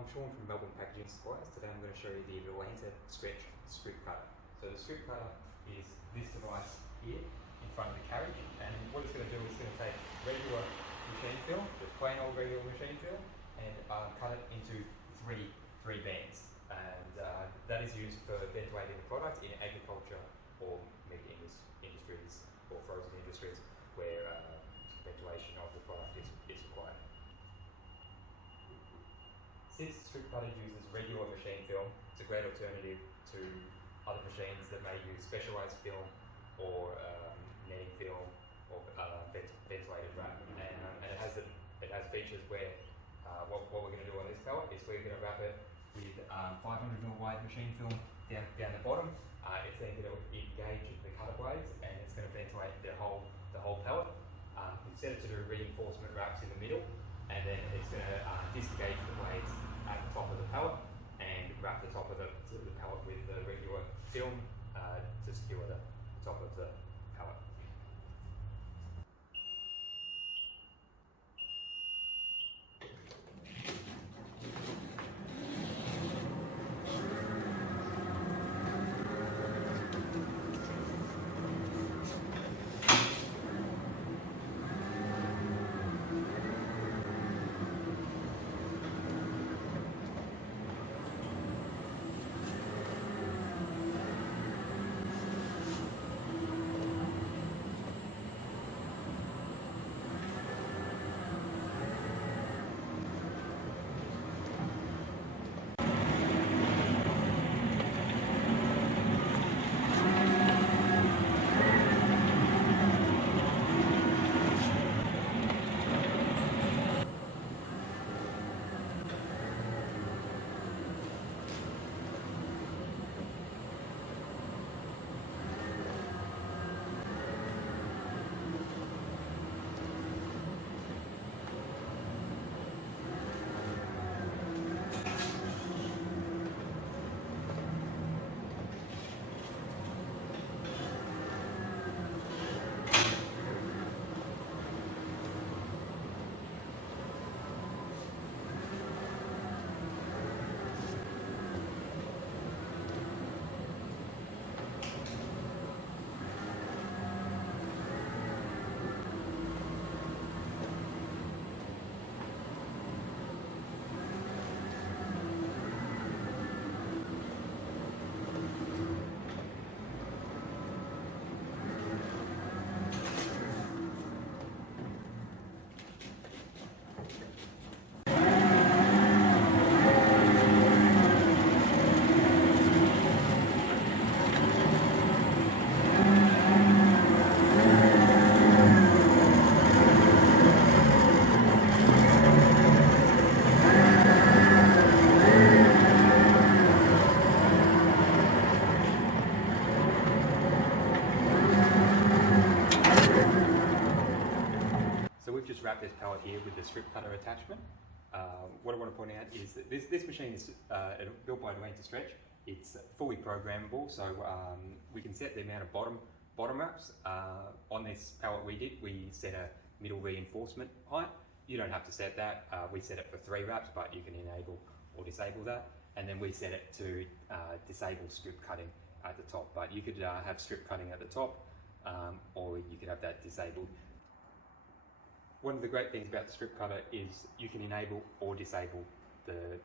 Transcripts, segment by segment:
I'm Sean from Melbourne Packaging Supplies. Today I'm going to show you the Ventilated stretch strip cutter. So the strip cutter is this device here in front of the carriage, and what it's going to do is it's going to take regular machine film, just plain old regular machine film, and cut it into three bands. And that is used for ventilating the product in agriculture or meat industries or frozen industries where ventilation of the product is required. Since the strip cutter uses regular machine film, it's a great alternative to other machines that may use specialised film or netting film or ventilated wrap. And it has features where what we're going to do on this pellet is we're going to wrap it with 500mm wide machine film down the bottom. It's then going to engage the cutter blades, and it's going to ventilate the whole pellet. Instead of to do reinforcement wraps in the middle, and then it's going to disengage the blades at the top of the pellet and wrap the top of the pellet with the regular film to secure the top of the pellet. So we've just wrapped this pellet here with the strip cutter attachment. What I want to point out is that this machine is built by Ventilated. It's fully programmable, so we can set the amount of bottom wraps. On this pellet we set a middle reinforcement height. You don't have to set that. We set it for 3 wraps, but you can enable or disable that. And then we set it to disable strip cutting at the top. But you could have strip cutting at the top, or you could have that disabled. One of the great things about the strip cutter is you can enable or disable the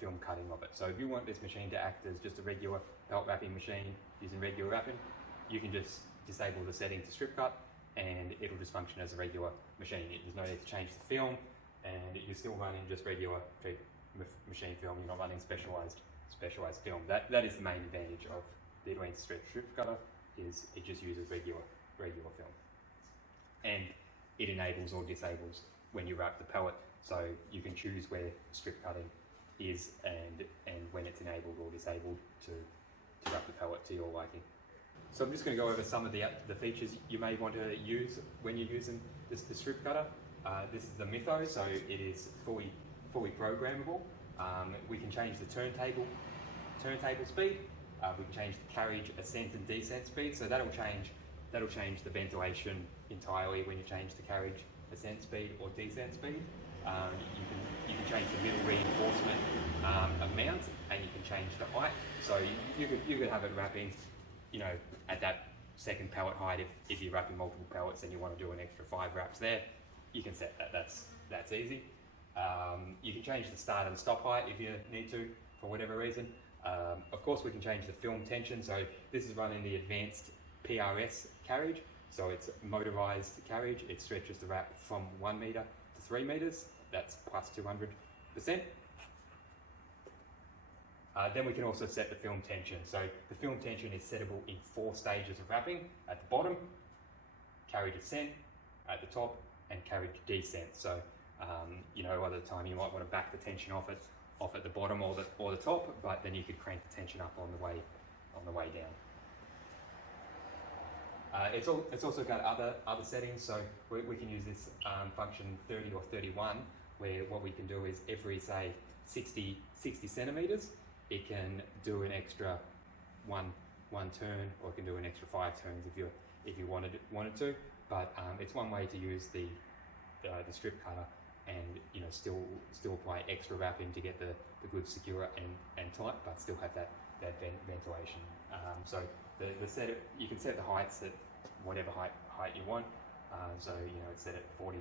film cutting of it. So if you want this machine to act as just a regular pellet wrapping machine using regular wrapping, you can just disable the setting to strip cut and it'll just function as a regular machine. There's no need to change the film, and you're still running just regular machine film. You're not running specialised film. That is the main advantage of the Ventilated strip cutter, is it just uses regular film. And it enables or disables when you wrap the pellet, so you can choose where strip cutting is and when it's enabled or disabled to wrap the pellet to your liking. So I'm just going to go over some of the features you may want to use when you're using the strip cutter. This is the Mytho, so it is fully programmable. We can change the turntable speed. We can change the carriage ascent and descent speed, so that'll change the ventilation entirely when you change the carriage ascent speed or descent speed. You can change the middle reinforcement amount, and you can change the height. So you could have it wrapping, at that second pallet height. If you're wrapping multiple pallets and you want to do an extra 5 wraps there, you can set that. That's easy. You can change the start and stop height if you need to for whatever reason. Of course, we can change the film tension. So this is running the advanced PRS carriage. So it's motorized carriage. It stretches the wrap from 1 meter to 3 meters. That's plus 200%. Then we can also set the film tension. So the film tension is settable in 4 stages of wrapping. At the bottom, carriage ascent. At the top, and carriage descent. So other time you might want to back the tension off at the bottom or the top, but then you could crank the tension up on the way down. It's also got other settings, so we can use this function 30 or 31, where what we can do is every, say, 60 centimeters, it can do an extra one turn, or it can do an extra 5 turns if you wanted to. But it's one way to use the strip cutter and still apply extra wrapping to get the goods secure and tight, but still have that ventilation. So you can set the heights at whatever height you want. So it's set at 40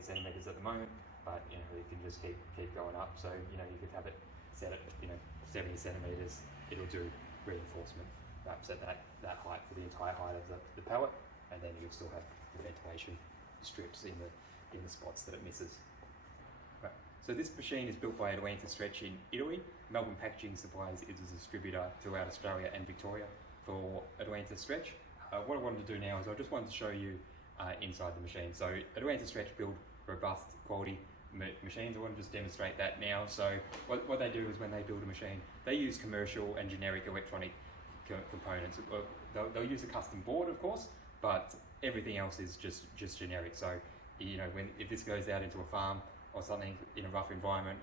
centimeters at the moment, but you can just keep going up. So you could have it set at 70 centimeters. It'll do reinforcement wraps at that height for the entire height of the pallet, and then you'll still have the ventilation strips in the spots that it misses. Right. So this machine is built by Atlanta Stretch in Italy. Melbourne Packaging Supplies is a distributor throughout Australia and Victoria for Atlanta Stretch. What I wanted to do now is I just wanted to show you inside the machine. So Atlanta Stretch build robust quality machines. I want to just demonstrate that now. So what they do is when they build a machine, they use commercial and generic electronic components. They'll use a custom board, of course, but everything else is just generic. So if this goes out into a farm or something in a rough environment,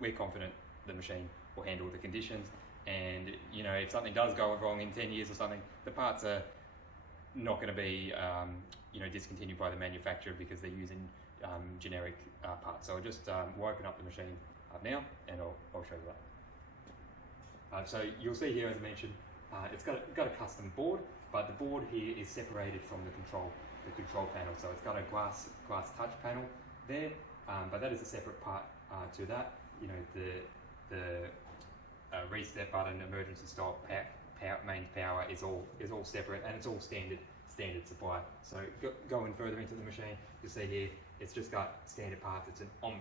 we're confident the machine will handle the conditions. And if something does go wrong in 10 years or something, the parts are not going to be discontinued by the manufacturer because they're using generic parts. So I'll just we'll open up the machine now, and I'll show you that. So you'll see here, as I mentioned, it's got a custom board, but the board here is separated from the control panel. So it's got a glass touch panel there, but that is a separate part to that. The reset button, emergency stop, mains power is all separate, and it's all standard supply. So going further into the machine, you'll see here it's just got standard parts. It's an on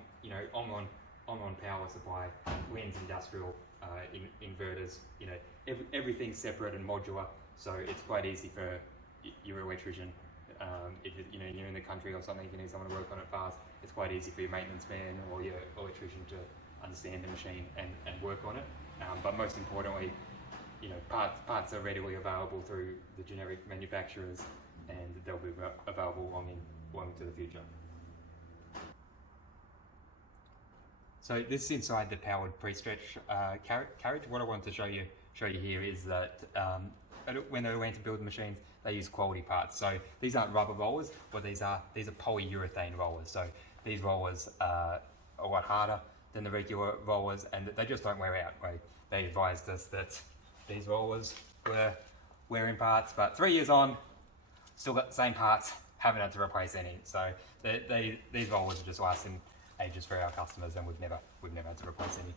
power supply, lens industrial, inverters. Everything's separate and modular, so it's quite easy for your electrician. If you're in the country or something, you need someone to work on it fast, it's quite easy for your maintenance man or your electrician to understand the machine and work on it. But most importantly, parts are readily available through the generic manufacturers, and they'll be available long into the future. So this is inside the powered pre-stretch carriage. What I wanted to show you here is that when they went to build machines, they use quality parts. So these aren't rubber rollers, but these are polyurethane rollers. So these rollers are a lot harder than the regular rollers, and they just don't wear out. They advised us that these rollers were wearing parts, but 3 years on, still got the same parts, haven't had to replace any. So these rollers are just lasting ages for our customers, and we've never had to replace any.